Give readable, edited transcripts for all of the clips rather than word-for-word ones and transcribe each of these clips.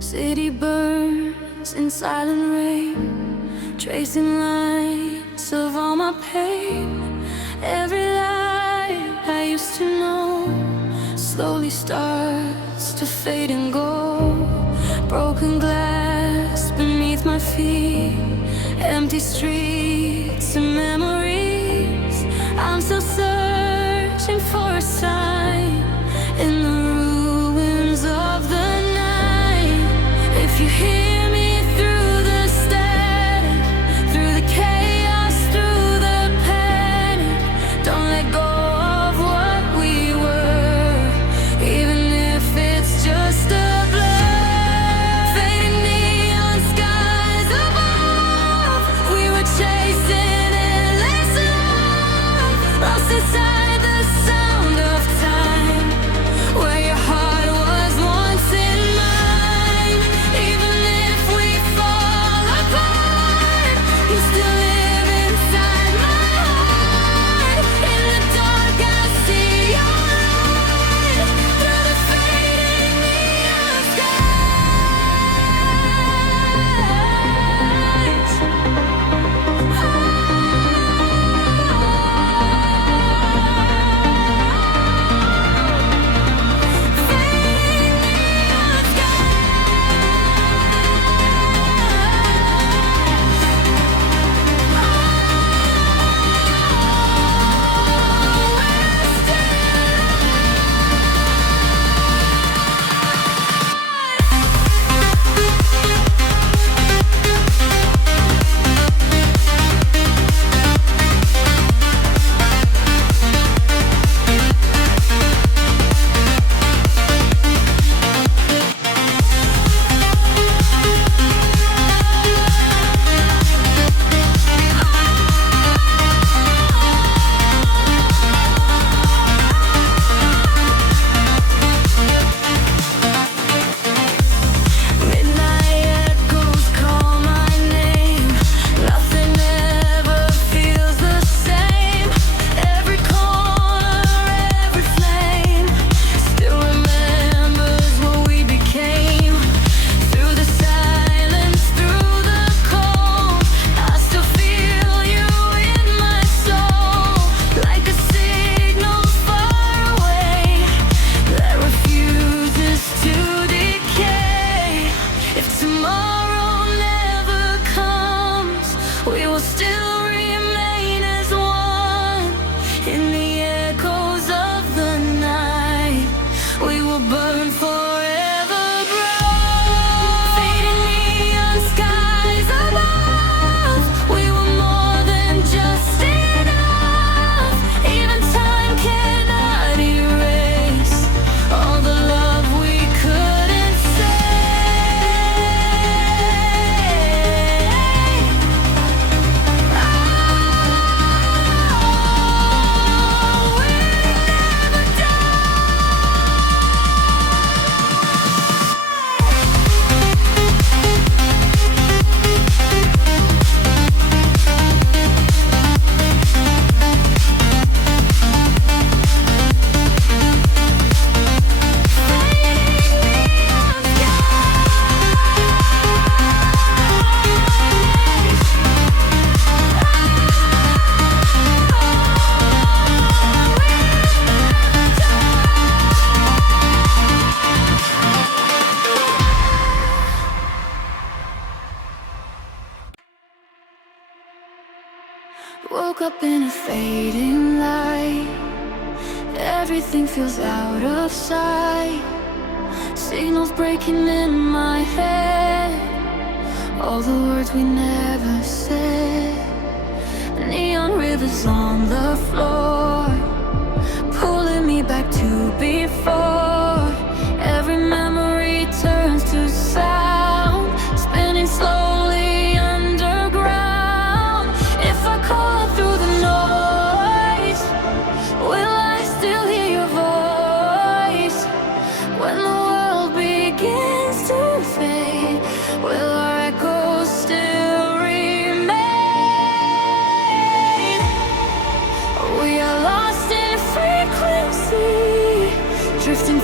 City burns in silent rain, tracing lines of all my pain. Every light I used to know slowly starts to fade and go. Broken glass beneath my feet, empty streets and memories. I'm still searching for a sign in the ruins of the night. If you hear me through the static, through the chaos, through the panic, don't let go of what we were, even if it's just a blur. Fading neon skies above, we were chasing endless love, lost inside the sound of time, where your heart was once in mine. Even if we fall apart, you still live inside my heart. In the dark I see your light, through the fading neon woke up in a fading light. Everything feels out of sight. Signals breaking in my head, all the words we never said. Neon rivers on the floor, pulling me back to before. Every memory turns to sound, spinning slowly underground. If I call through the noise, will I still hear your voice? When the world begins to fade, will our echoes still remain? We are lost in frequency, drifting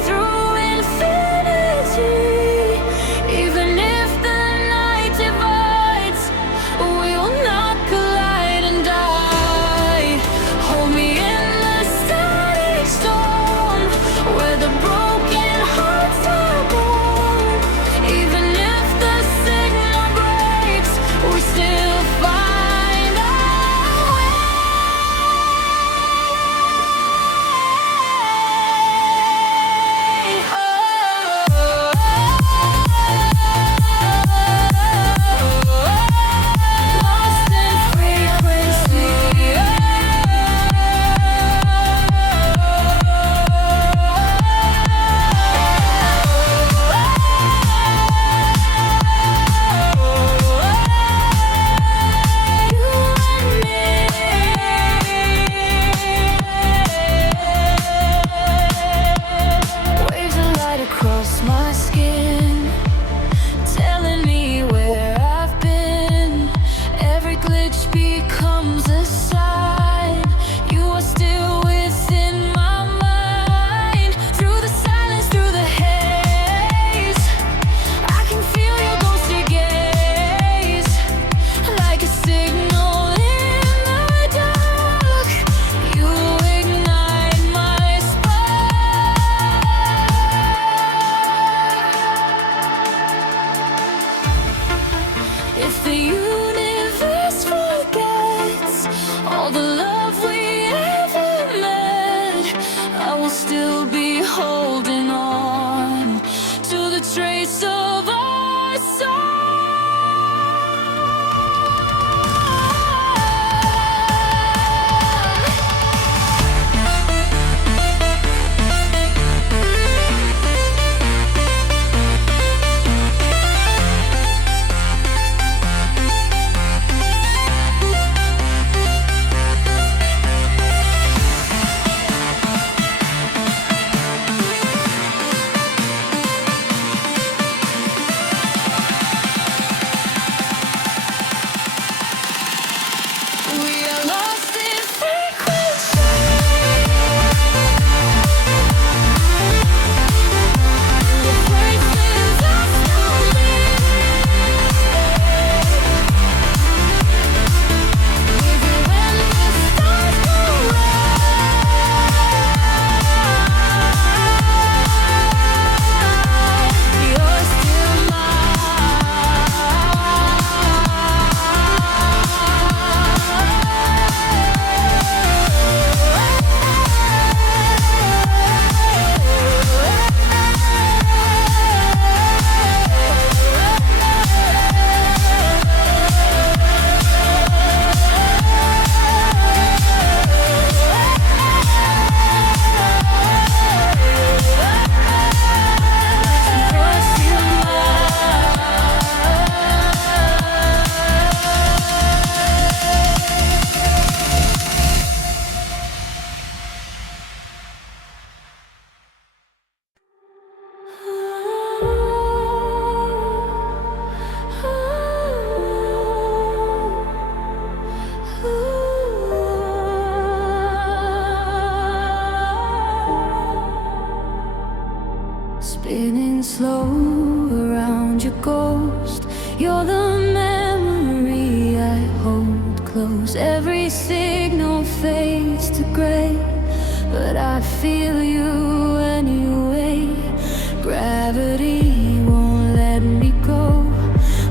ghost. You're the memory I hold close. Every signal fades to gray, but I feel you anyway. Gravity won't let me go,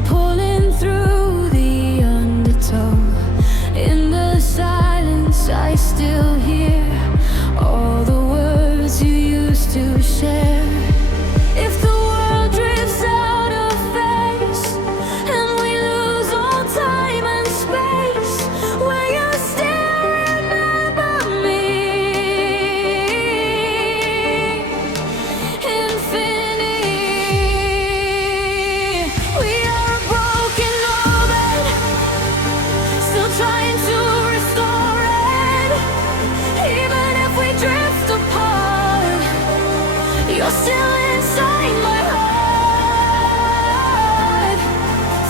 pulling through the undertow. In the silence I still hear all the words you used to share. If the world drifts out of phase and we lose all time and space, will you still remember me? Infinity. We are a broken orbit, still trying to restore it. Even if we drift apart, you're still inside my heart.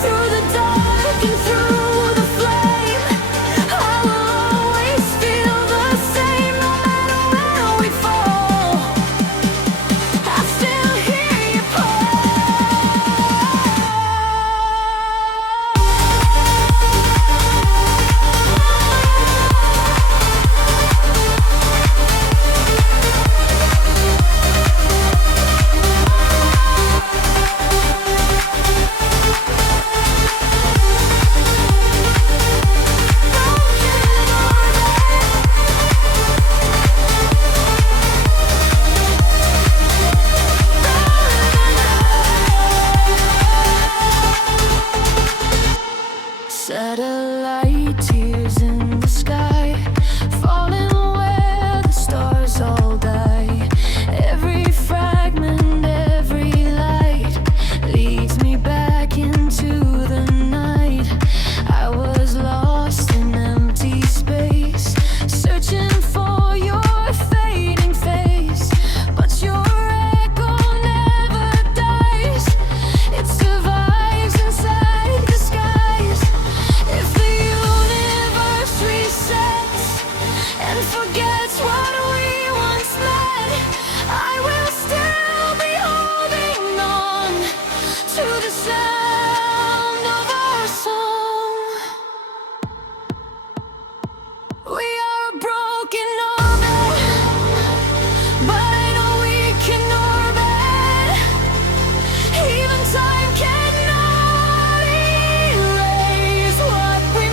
Through the dark and through the flame, I will always feel the same. No matter where we fall, I still hear you call. Satellite tears in the sky, falling where the stars all die. Every fragment, every light leads me back into the night. I was lost in empty space, searching for your fading face, but your echo never dies. It survives inside the skies. If the universe resets and forgets what we once met, I will still be holding on to the sound of our song. We are a broken orbit, but I know we can orbit. Even time cannot erase what we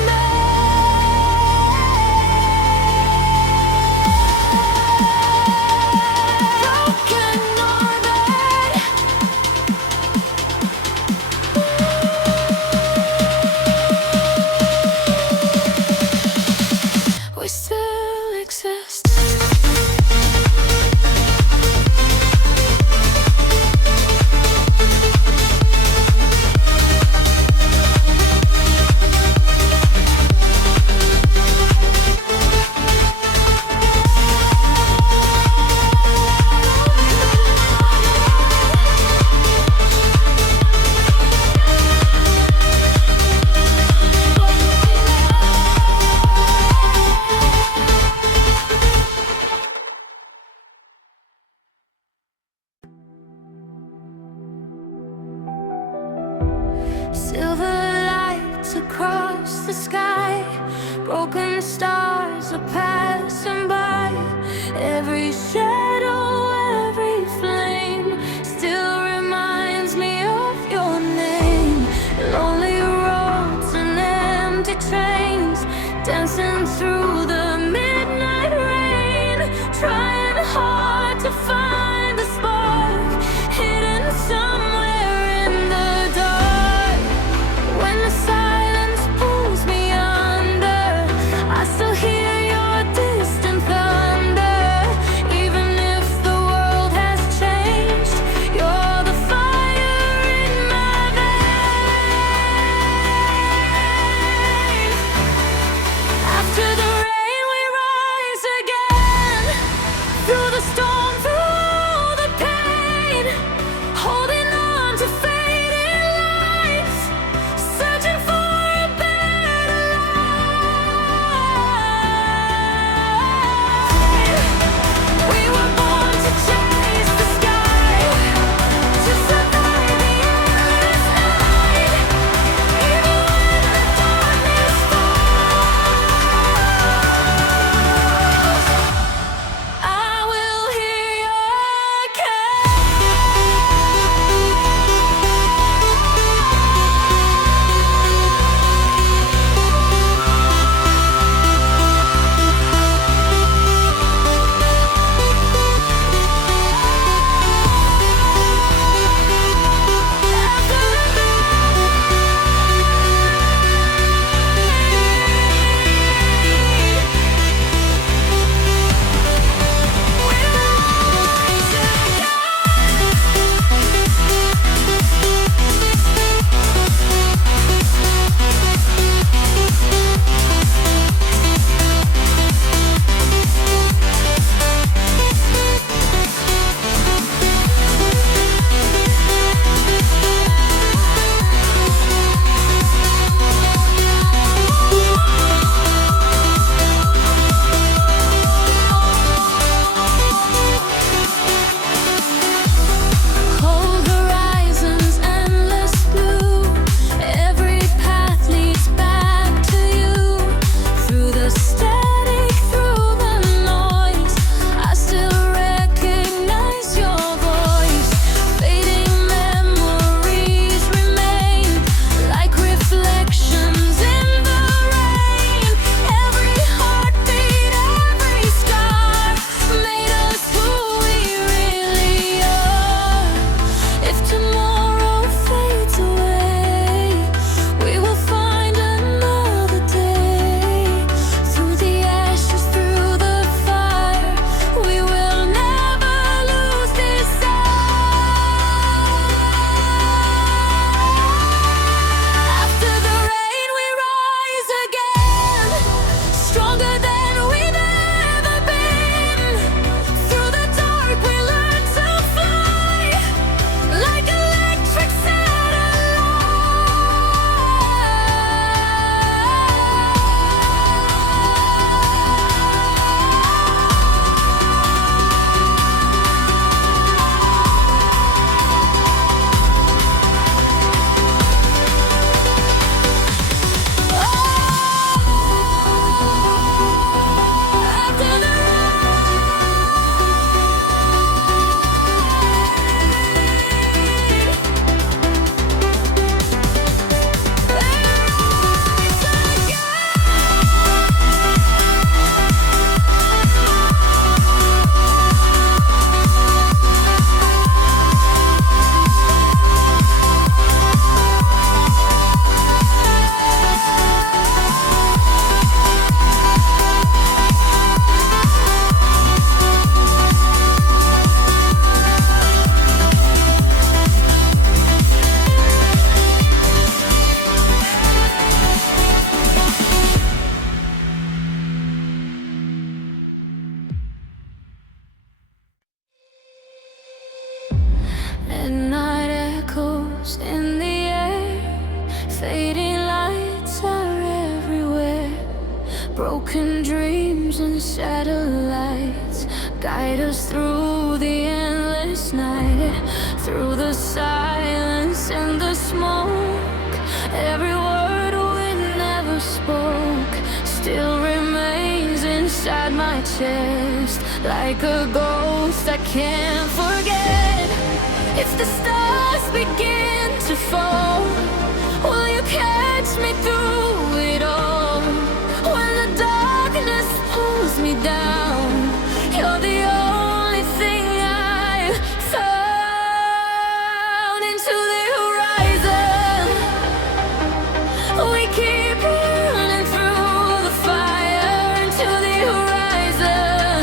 broken orbit. We still exist. Silver lights across the sky, broken stars are passing by. Every shadow, every flame still reminds me of your name. Lonely roads and empty trains, dancing through the midnight rain, trying hard to find the spark hidden somewhere in the dark. When the silence pulls me under, I still hear your and satellites guide us through the endless night, through the silence and the smoke. Every word we never spoke still remains inside my chest, like a ghost I can't forget. If the stars begin to fall, will you catch me through it all? When the darkness pulls me down, you're the only thing I found. Into the horizon, we keep running through the fire. Into the horizon,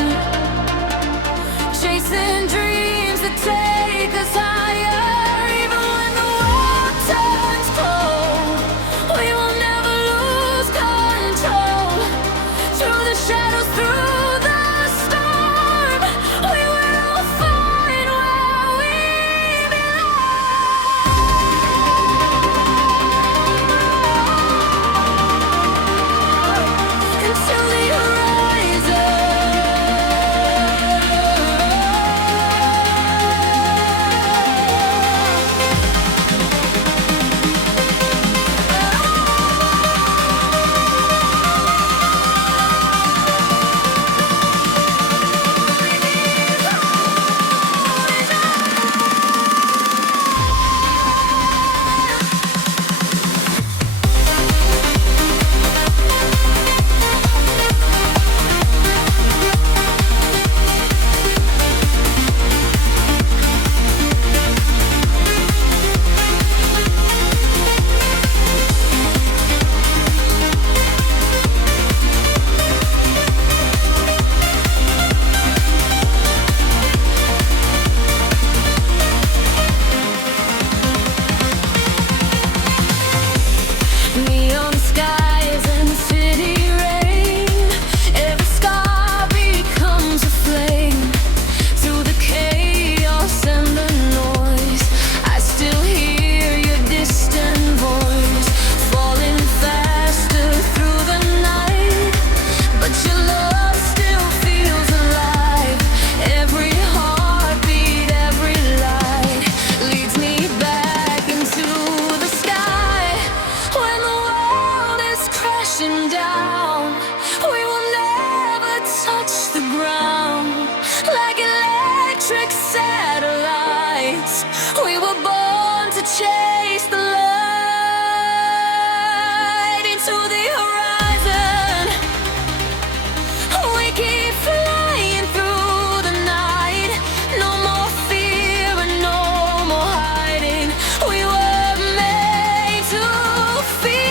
chasing dreams that take us higher. Even when the world turns cold, we will never lose control. Through the shadows, through the storm, we will find where we belong. Into the horizon. Neon skies and city rain, every scar becomes a flame. Through the chaos and the noise, I still hear your distant voice, falling faster through the night. But your love still feels alive. Every heartbeat, every light leads me back into the sky. When the world is crashing down, we will never touch the ground. Like electric satellites, we were born to chase the light. Into the horizon, we keep flying through the night. No more fear and no more hiding. We were made to feel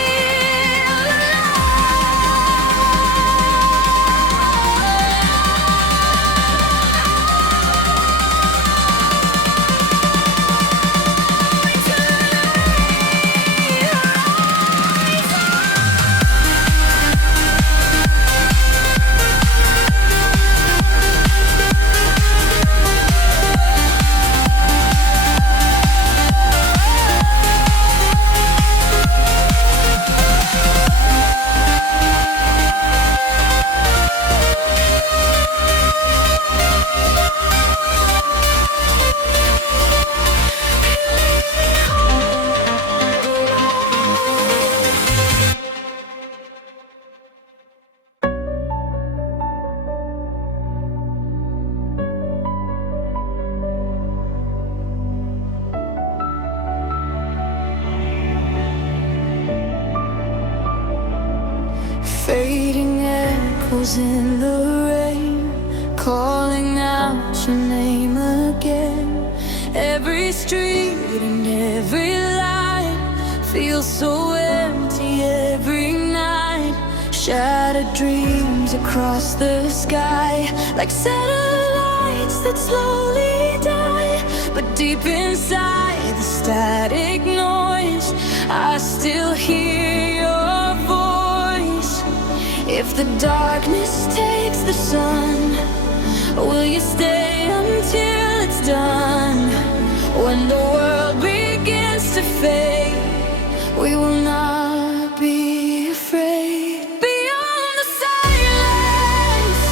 fading echoes in the rain, calling out your name again. Every street and every light feels so empty every night. Shattered dreams across the sky, like satellites that slowly die. But deep inside the static noise, I still hear your voice. If the darkness takes the sun, will you stay until it's done? When the world begins to fade, we will not be afraid. Beyond the silence,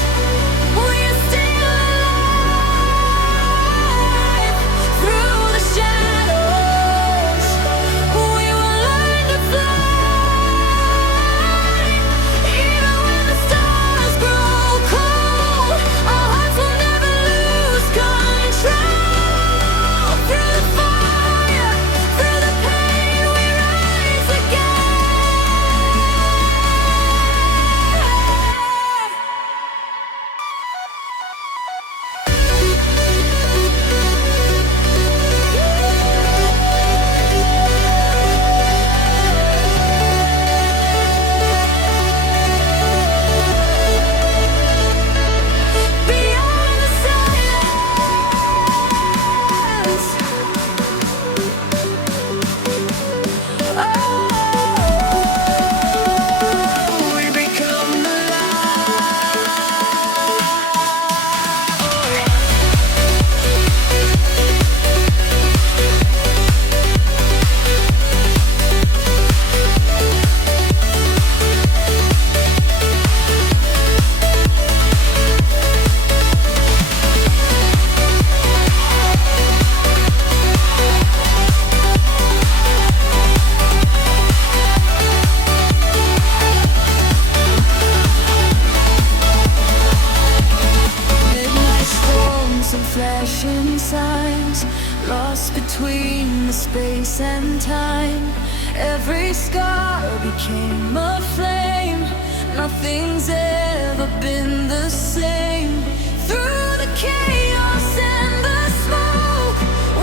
Every scar became a flame. Nothing's ever been the same. Through the chaos and the smoke,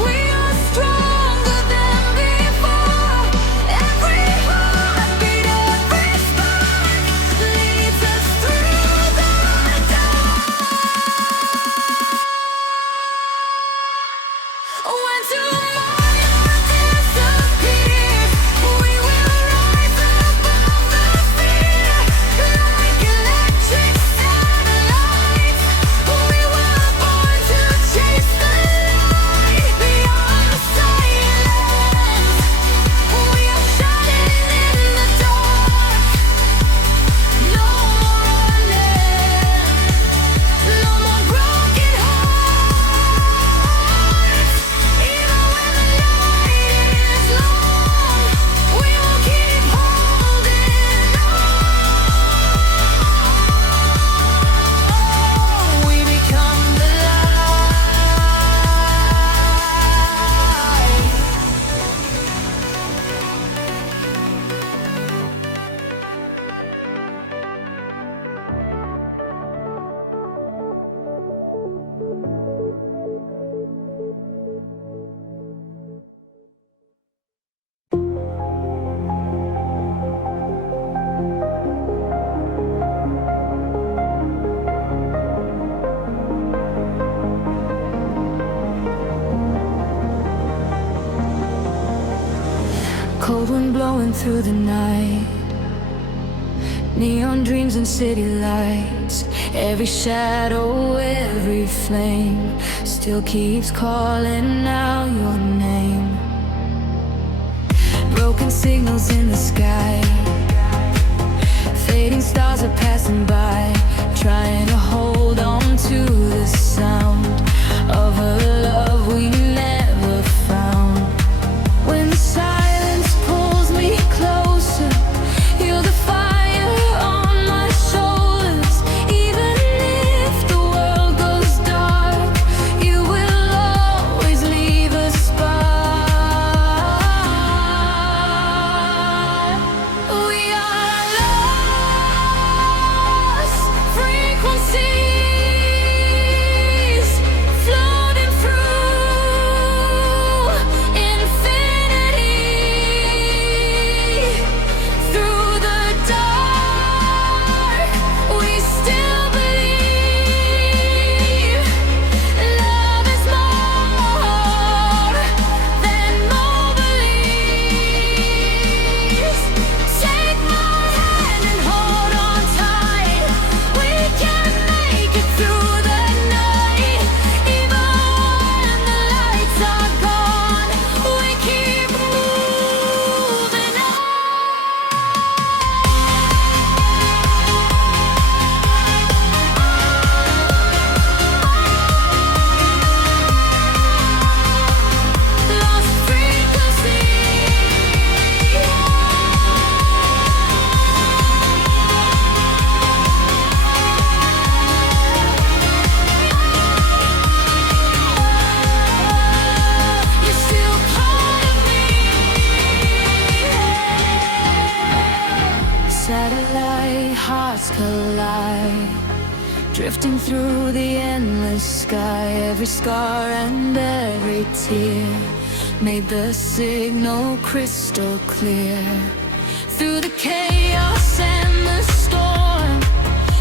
we are stronger than before. Every heartbeat, every spark leads us through the dark. When tomorrow disappears, we will rise above the fear. Like electric satellites, we were born to chase the light. Beyond the silence, we are shining in the dark. No more running, no more broken hearts. Even when the night is long, we will keep holding on. We become the light. Cold wind blowing through the night, neon dreams and city lights. Every shadow, every flame still keeps calling out your name. Broken signals in the sky, fading stars are passing by, trying to hold on to the sound of a love we never found. When the silence pulls me closer, you're the fire on my shoulders. Even if the world goes dark, you will always leave a spark. We are lost frequencies, floating through infinity. Through the dark, we still believe love is more than mobilities. Take my hand and hold on tight. We can make it through the night. Even when the lights are gone, we keep moving on. Lost frequency. You're still part of me. Satellite hearts collide, drifting through the endless sky. Every scar and every tear made the signal crystal clear. Through the chaos and the storm,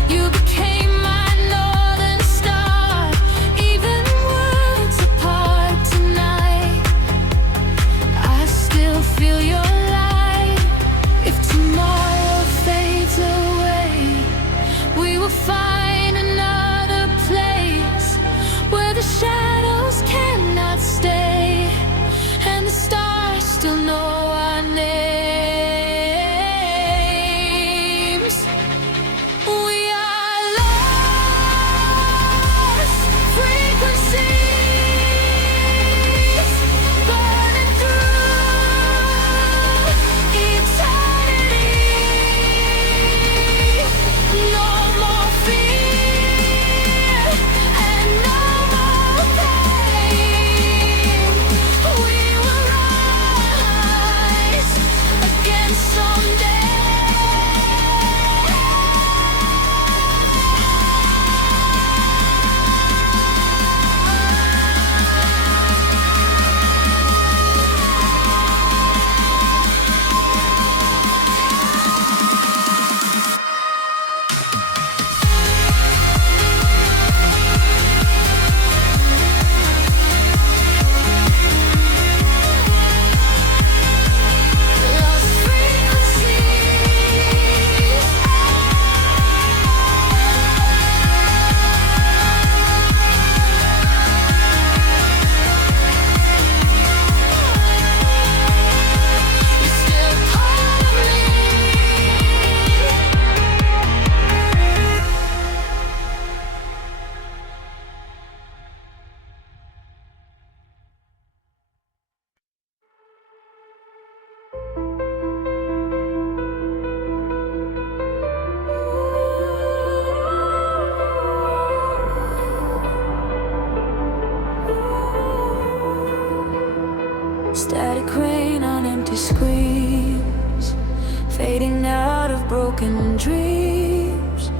you became my northern star. Even worlds apart tonight, I still feel your light. If tomorrow fades away, we will find another place where the shadows cannot stay, and the stars still know our names. We are lost. Static rain on empty screens, fading out of broken dreams.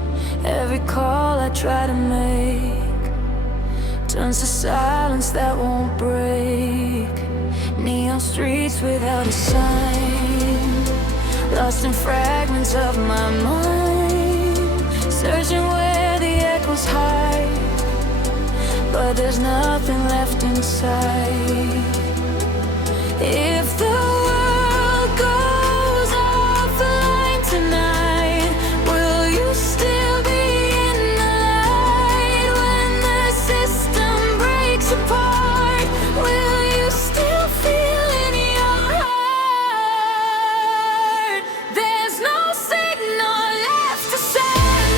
Every call I try to make turns to silence that won't break. Neon streets without a sign, lost in fragments of my mind, searching where the echoes hide, but there's nothing left inside. If the world goes offline tonight, will you still be in the light? When the system breaks apart, will you still feel in your heart? There's no signal left to send,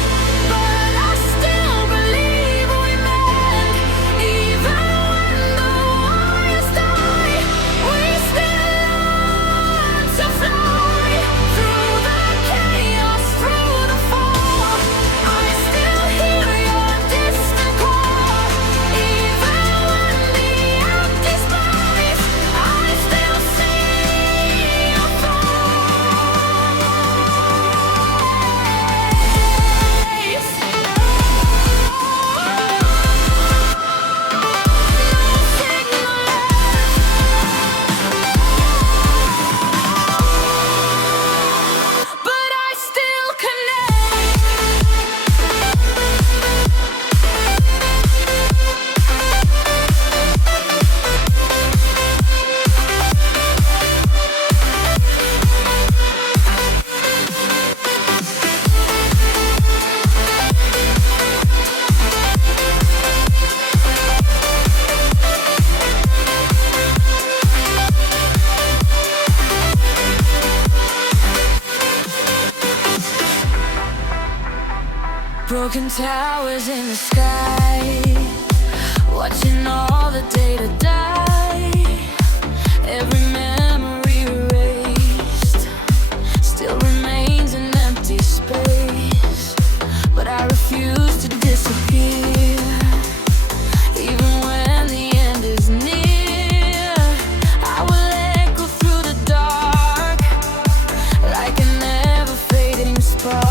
but I still believe we mend. Even when the warriors die, we still learn to fly through the chaos, through the fall. I still hear your distant call. Even when the empty space, I still see your face. But I still connect. Broken towers in the sky, watching all the data die. Every memory erased, still remains an empty space. But I refuse to disappear, even when the end is near. I will echo through the dark, like a never-fading spark.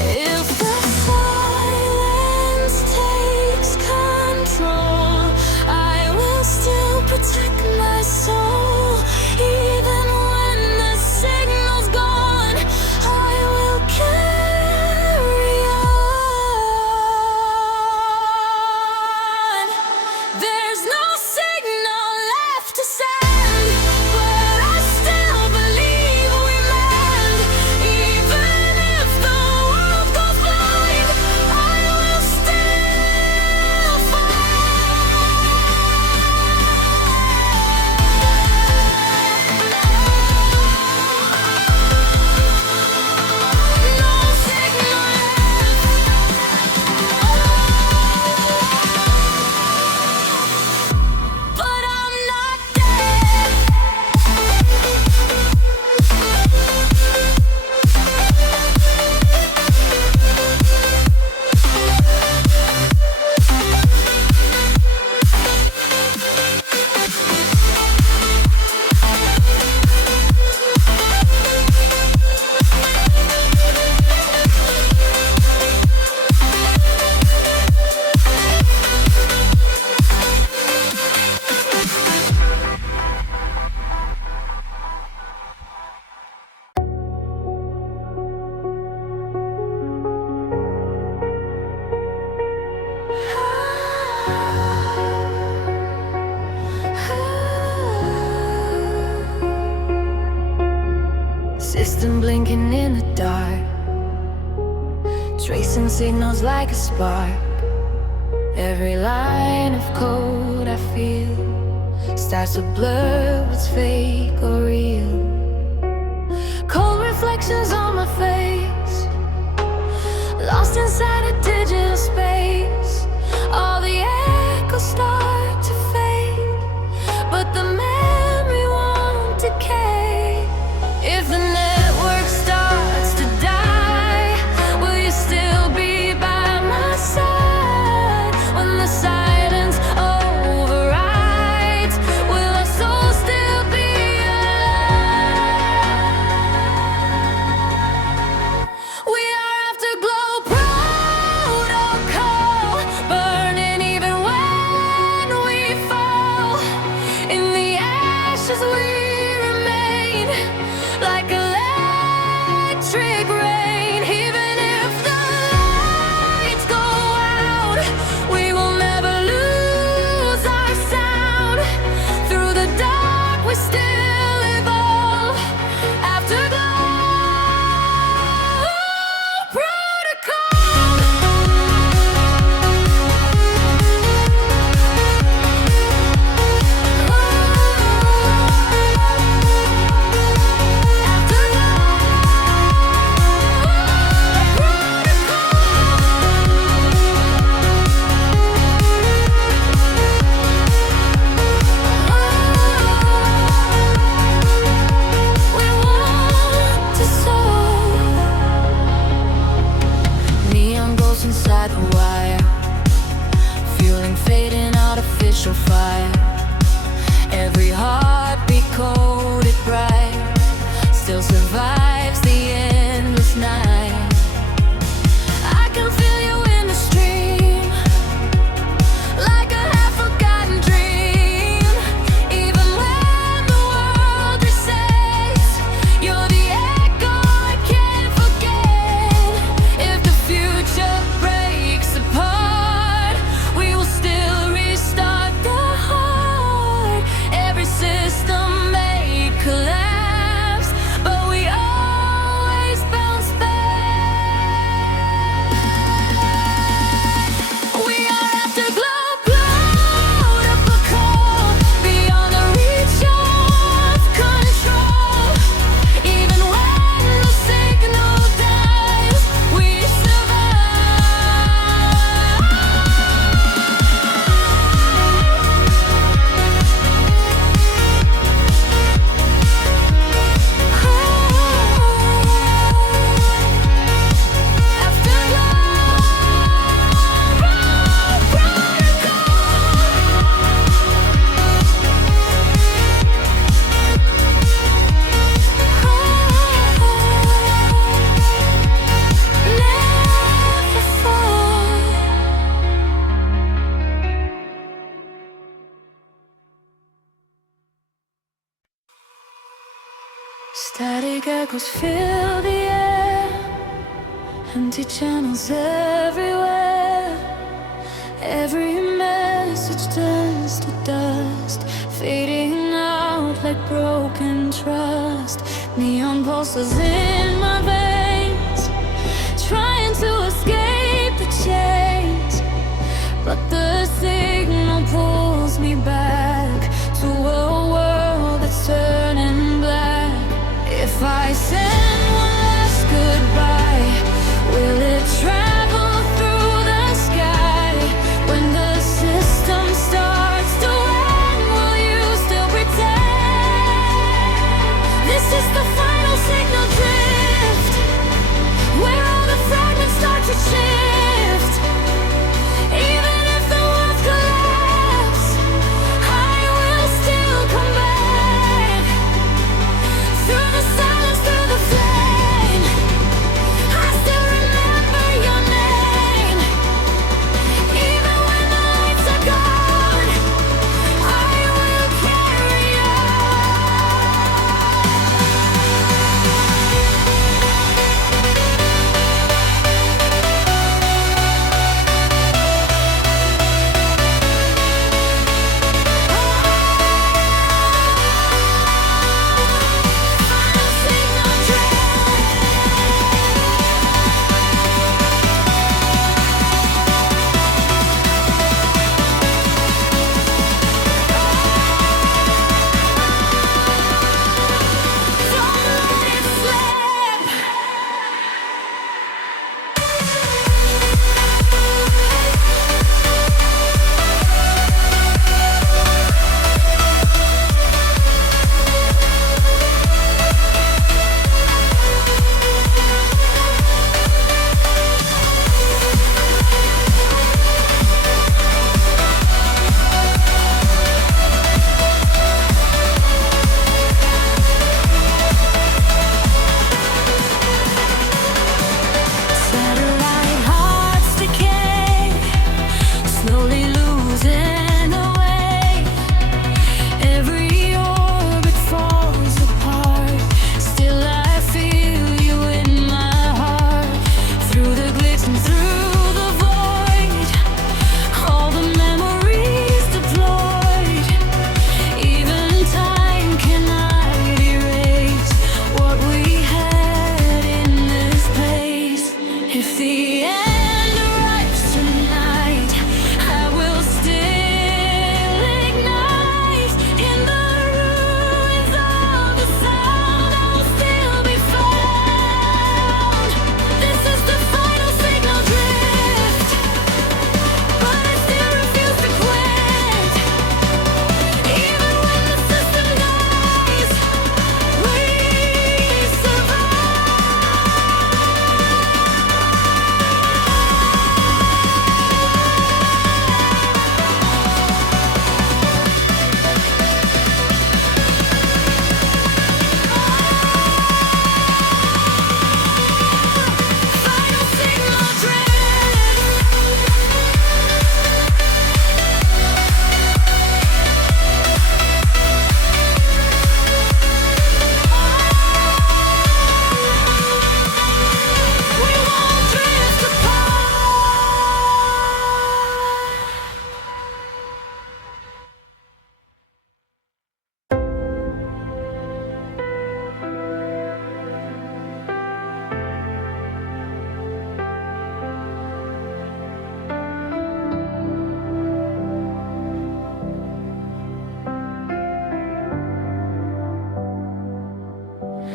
If the silence takes control, I will still protect my soul. Even when the signal's gone, I will carry on. There's no signal left to send, but I still believe we mend. Even if the world goes blind, I will still find. No signal left, but I'm not dead. System blinking in the dark, tracing signals like a spark. Every line of code I feel starts to blur what's fake or real. Cold reflections on my face, lost inside a digital space. All the echoes start to fade, but the memory won't electric rain. Even if the lights go out, we will never lose our sound. Through the dark we still evolve. Afterglow protocol. Inside the wire, fueling fading artificial fire. Every heartbeat coded bright, still survives the endless night. I can feel you in the stream, like a half-forgotten dream. Even when the world recedes, you're the echo I can't forget. If the future breaks apart, we will still restart the heart. Every system may collapse, but we always bounce back. We are afterglow protocol, beyond the reach of control. Even when the signal dies, we survive. Static echoes fill the air, empty channels everywhere. Every message turns to dust, fading out like broken trust. Neon pulses in my veins, trying to escape the chains, but the signal pulls me back to a world that's turning black. If I send one last goodbye, will it travel through the sky? When the system starts to end, will you still pretend? This is the final signal drift, where all the fragments start to shift. Even if the worlds collapse, I will still come back. Through the silence, through the flame, I still remember your name. Even when the lights are gone, I will carry on.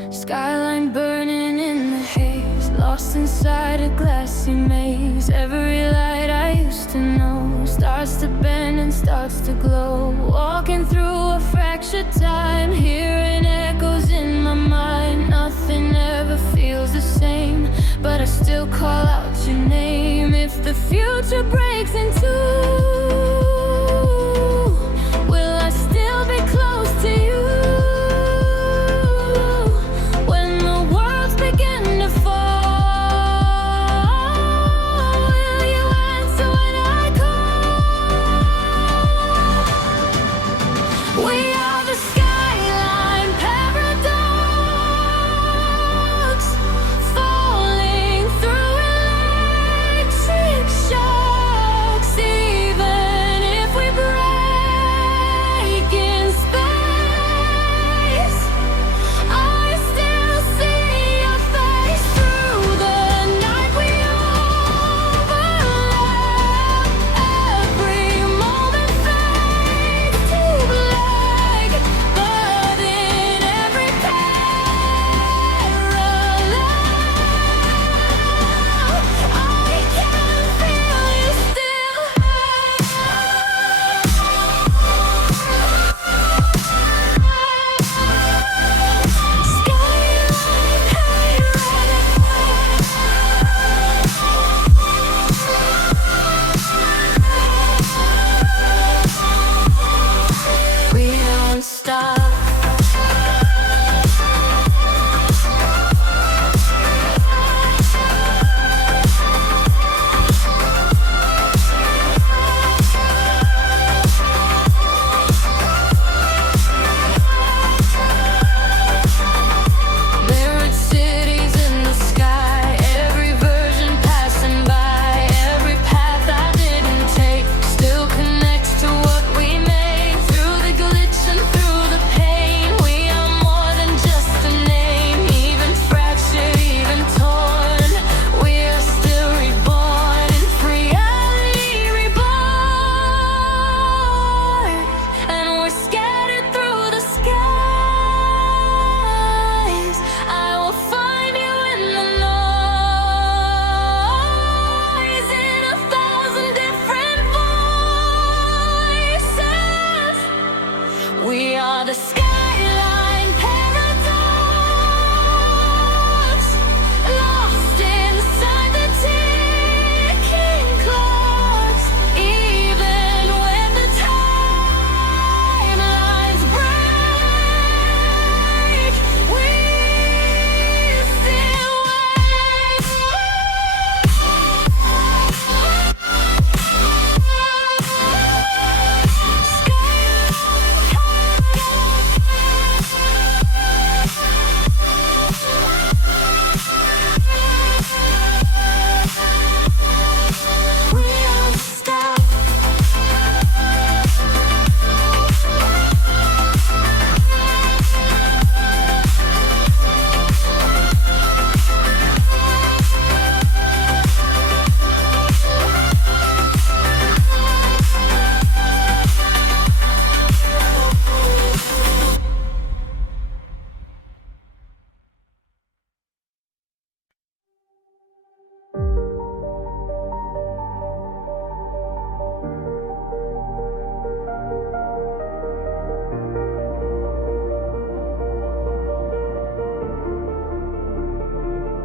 Skyline burning in the haze, lost inside a glassy maze. Every light I used to know starts to bend and starts to glow. Walking through a fractured time, hearing echoes in my mind. Nothing ever feels the same, but I still call out your name. If the future breaks in two, will I still be close to you?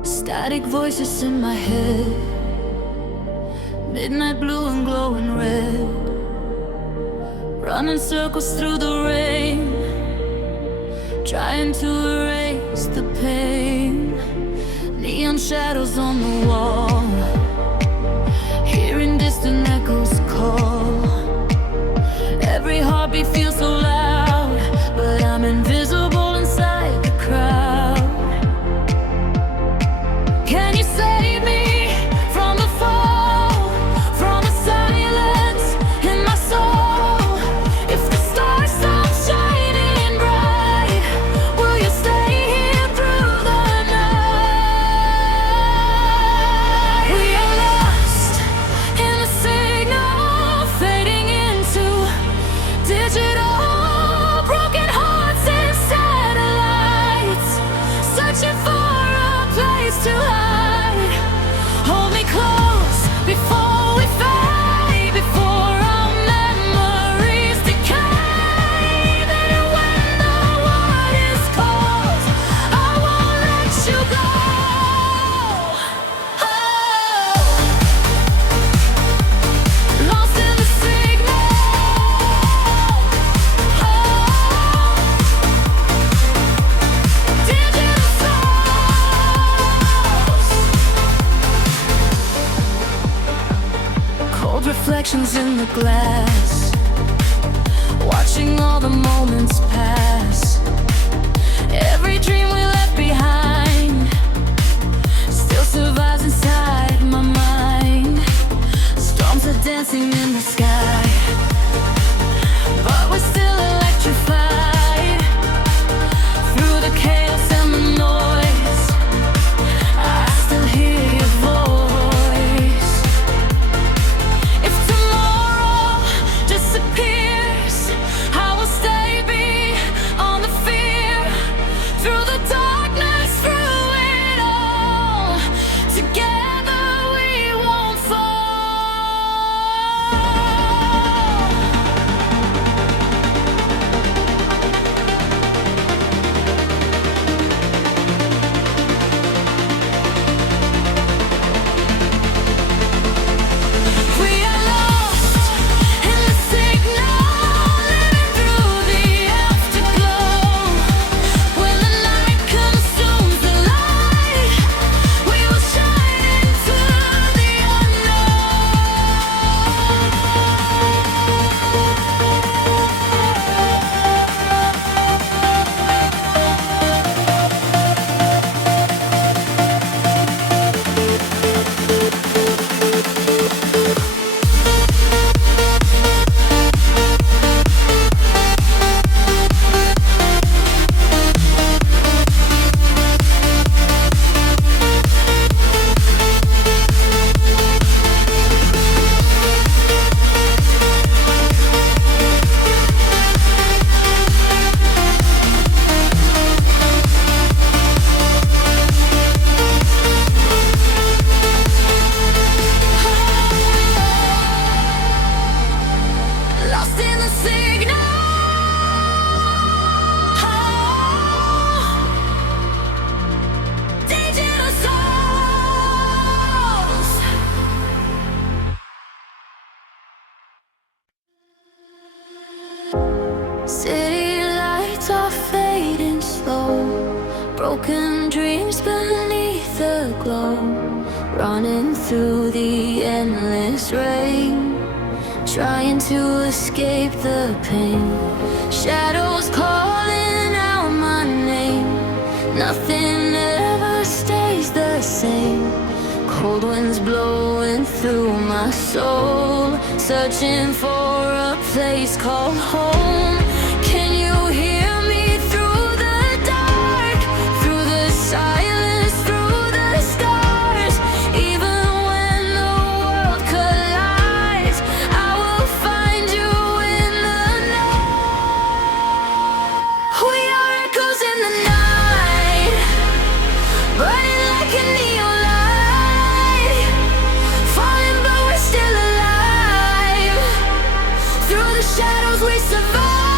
Static voices in my head, midnight blue and glowing red, running circles through the rain, trying to erase the pain. Neon shadows on the wall, hearing distant echoes call. Every heartbeat feels so loud, but I'm invisible inside the crowd. Can you save me from the fall, from the silence in my soul? If the stars stop shining bright, will you stay here through the night? We in the glass, watching all the moments pass. Every dream we left behind still survives inside my mind. Storms are dancing in the sky, but we're still electrified. Through the chaos and the noise, I still hear your voice. If tomorrow disappears, I will stay beyond the fear. Through the darkness, through it all, together we won't fall. We are lost in the signal, living through the afterglow. When the night consumes the light, we will shine into the lost in the signal. Dangerous souls. City lights are fading slow, broken dreams beneath the glow, running through the endless rain, trying to escape the pain. Shadows calling out my name, nothing ever stays the same. Cold winds blowing through my soul, searching for a place called home. Can you hear me through the dark, through the silence, through the stars? Even when the world collides, I will find you in the night. We are echoes in the night, burning like a neon light, falling but we're still alive. Through the shadows we survive.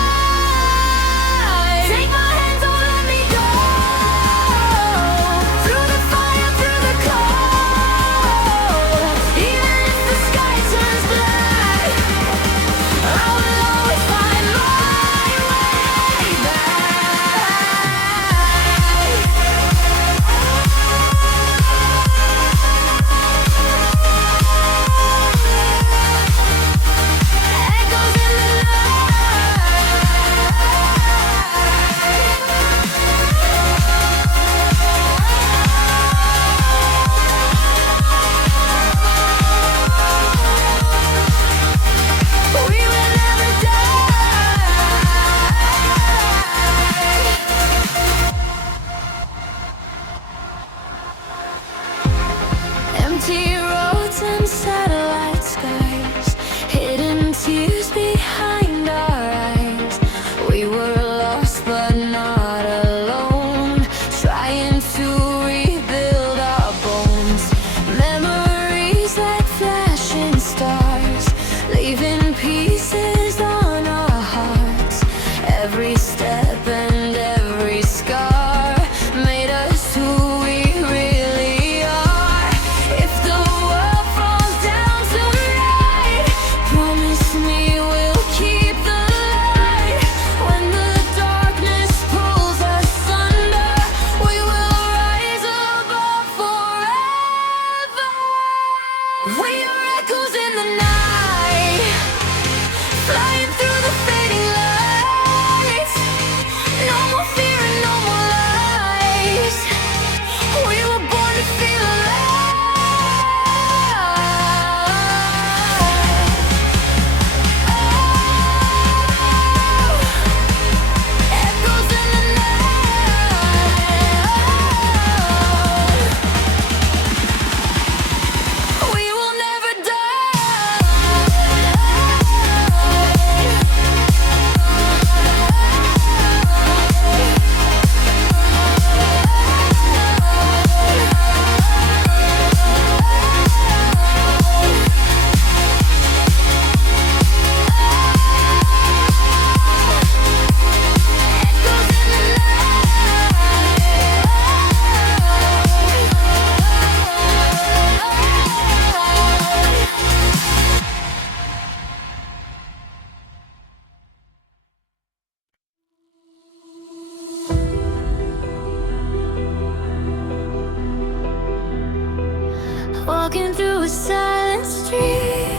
Walking through a silent street,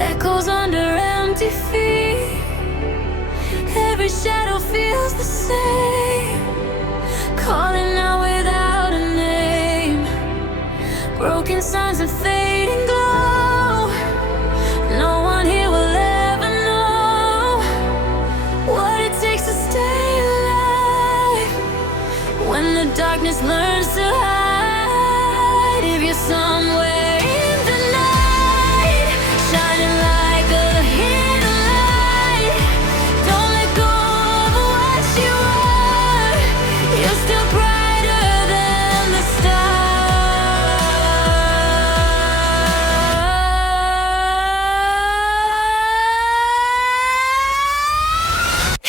echoes under empty feet. Every shadow feels the same, calling out without a name. Broken signs and fading glow. No one here will ever know what it takes to stay alive when the darkness learns to hide. If you're somewhere in the night, shining like a hidden light, don't let go of what you are. You're still brighter than the stars.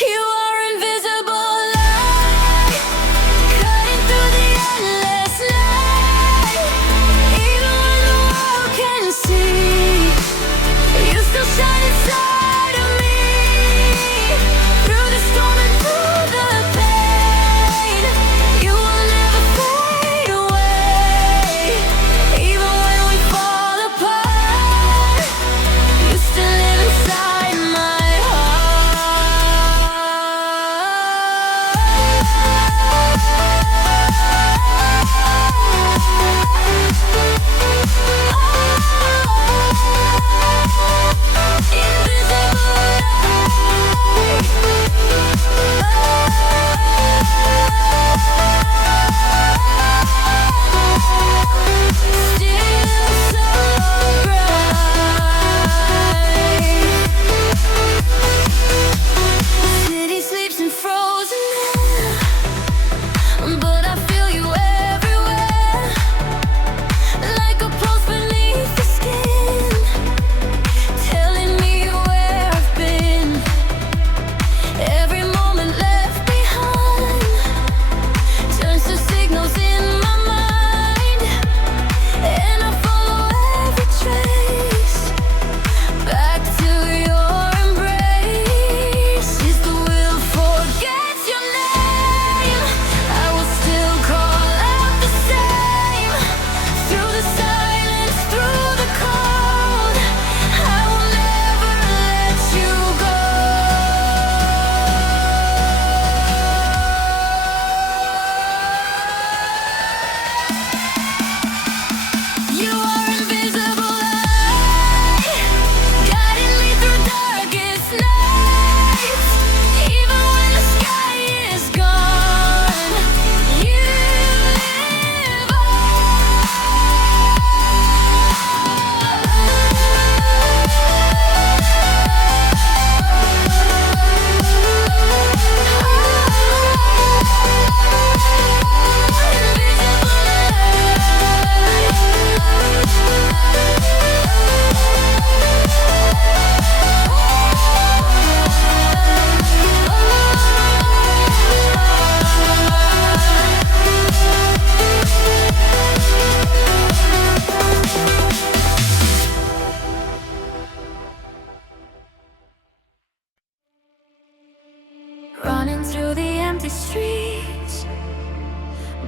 You are invisible light, cutting through the endless night. Even when the world can't see, you still shine inside of me. Through the storm and through the pain, you will never fade away. Even when we fall apart, you still live inside my city sleeps in frozen air, but I feel you everywhere, like a pulse beneath the skin, telling me where I've been. Every moment left behind turns to signals in my mind, and I follow every trace back to your embrace. Is the will forget your name? I will still call out the same. Through the silence, through the cold, I will never let you go. You are invisible light, guiding me through darkest nights. Even when the sky is gone, you live running through the empty streets,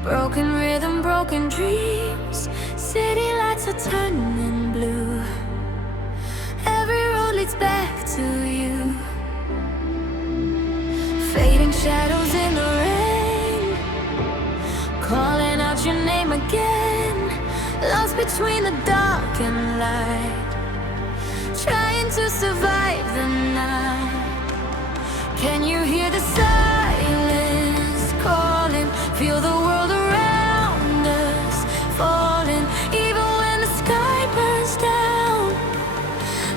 broken rhythm, broken dreams. City lights are turning blue, every road leads back to you. Fading shadows in the rain, calling out your name again. Lost between the dark and light, trying to survive the night. Can you hear the silence calling? Feel the world around us falling. Even when the sky burns down,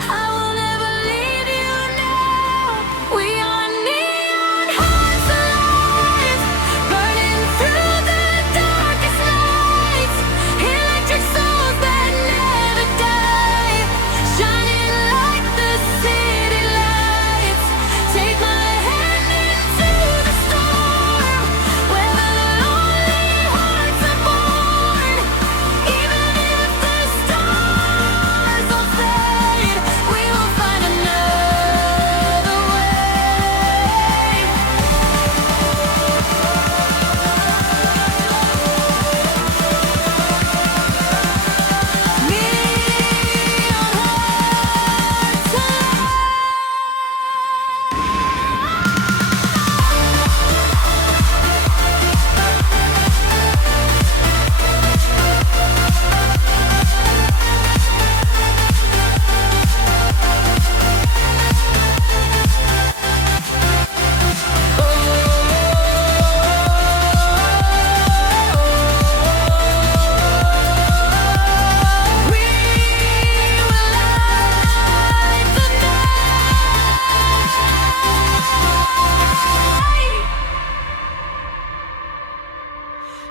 I will never leave you now. We are neon hearts alive, burning through the darkest nights. Electric souls that never die, shining like the city lights. Take my hand into the storm, where the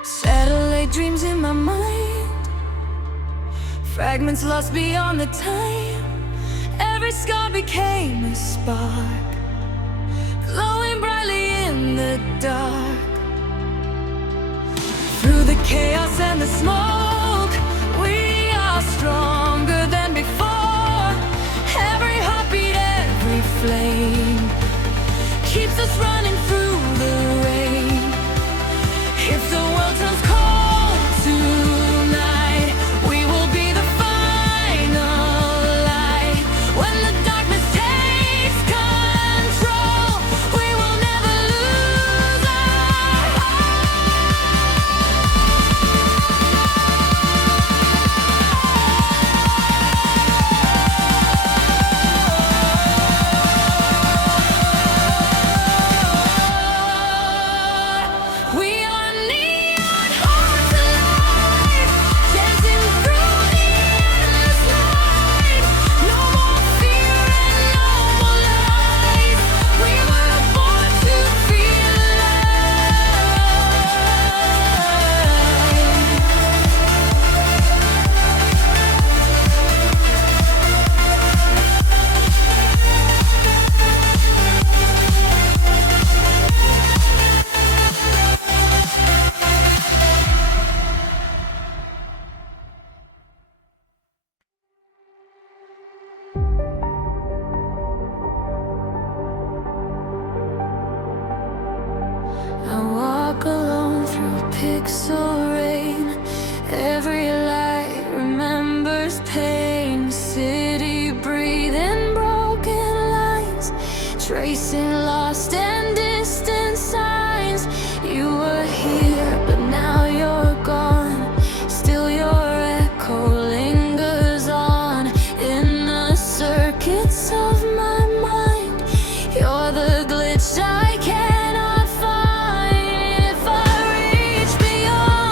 Satellite dreams in my mind, fragments lost beyond the time. Every scar became a spark, glowing brightly in the dark. Through the chaos and the smoke, we are stronger than before. Every heartbeat, every flame keeps us running through the rain. If the world turns cold tonight, we will be the final light. When the darkness takes control, we will never lose our heart. We are neon hearts alive, dancing through the endless night. No more fear and no more lies. We were born to feel I walk alone through pixel rain. Every light remembers pain. City breathing broken lines, tracing lost and distant signs. You were here, but now you're gone. Still your echo lingers on in the circuits of my mind. You're the glitch I cannot find. If I reach beyond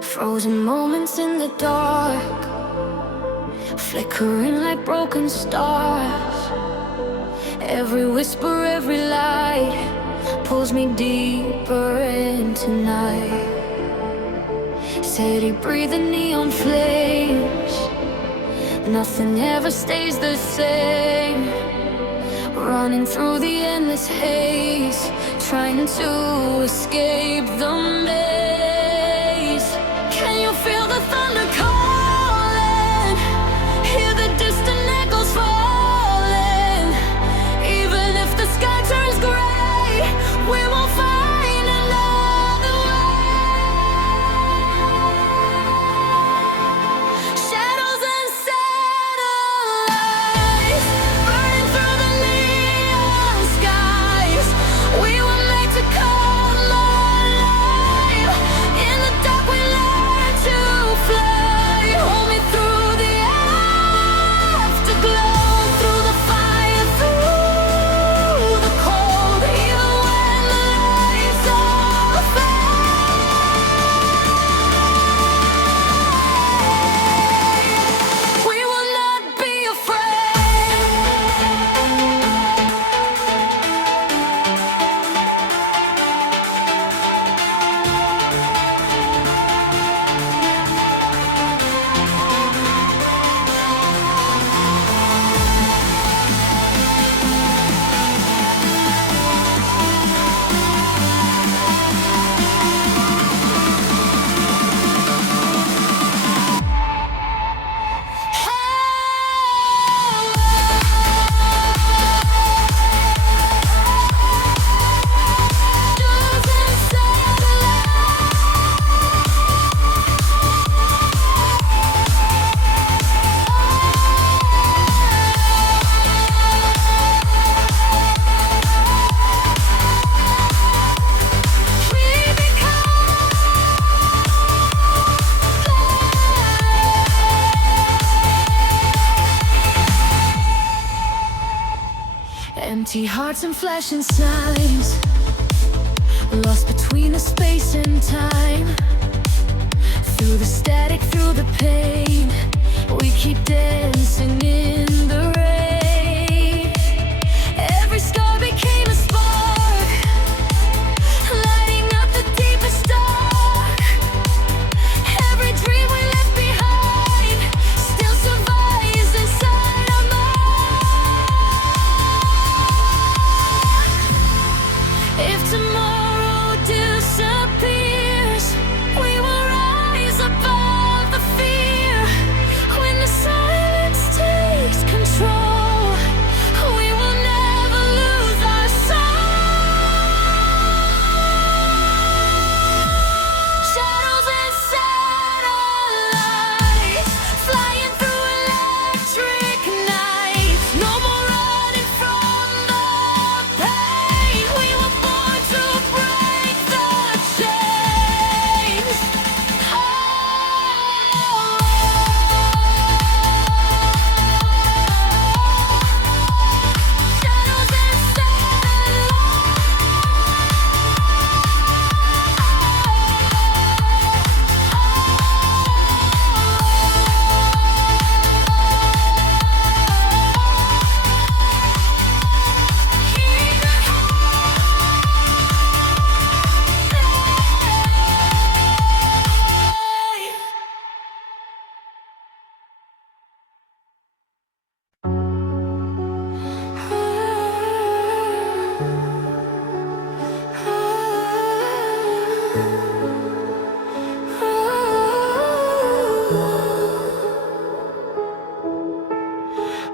Frozen moments in the dark, flickering like broken stars. Every whisper, every light pulls me deeper into night. Steady breathing neon flames, nothing ever stays the same. Running through the endless haze, trying to escape the maze. Can you feel the thunder calling? Hear the distant echoes falling. Even if the sky turns gray, we will find another way. Shadows and satellites burning through the neon skies. We were made to come alive. In the dark we learn to fly. Hold me through the afterglow, through the fire, through the cold. Even when the lights all fade, we will not be afraid. Empty hearts and flashing signs, lost between the space and time. Through the static, through the pain, we keep dancing in the rain. Every scar became a spark, lighting up the deepest dark. Every dream we left behind still survives inside our mind. If tomorrow disappears, we will rise above the fear. When the silence takes control, we will never lose our soul. Shadows and satellites, flying through electric nights. No more running from the pain. We were born to break the chains. Shadows and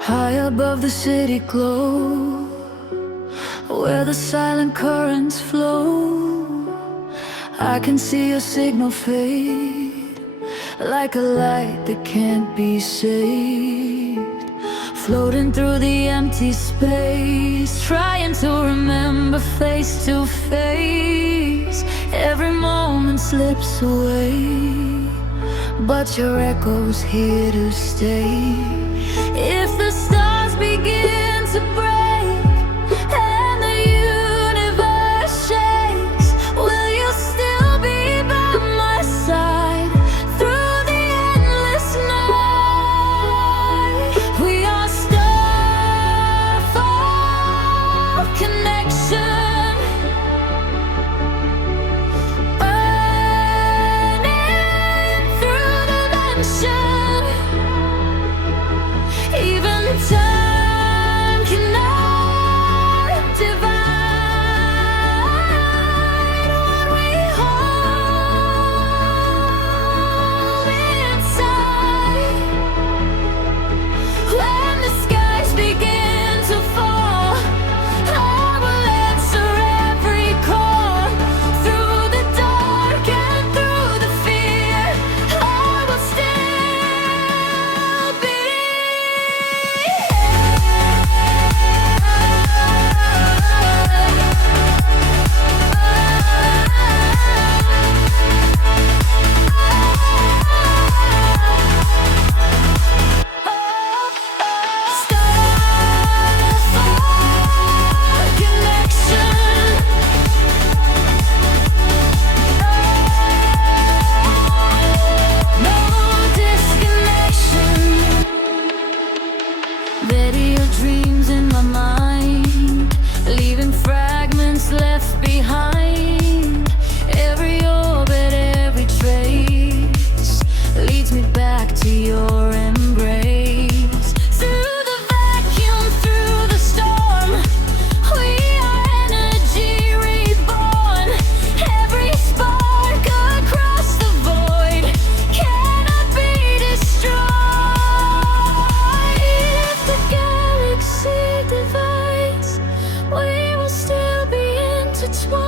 high above the city glow, where the silent currents flow. I can see a signal fade, like a light that can't be saved. Floating through the empty space, trying to remember face to face. Every moment slips away, but your echo's here to stay. If the stars begin to break and the universe shakes, will you still be by my side? That's why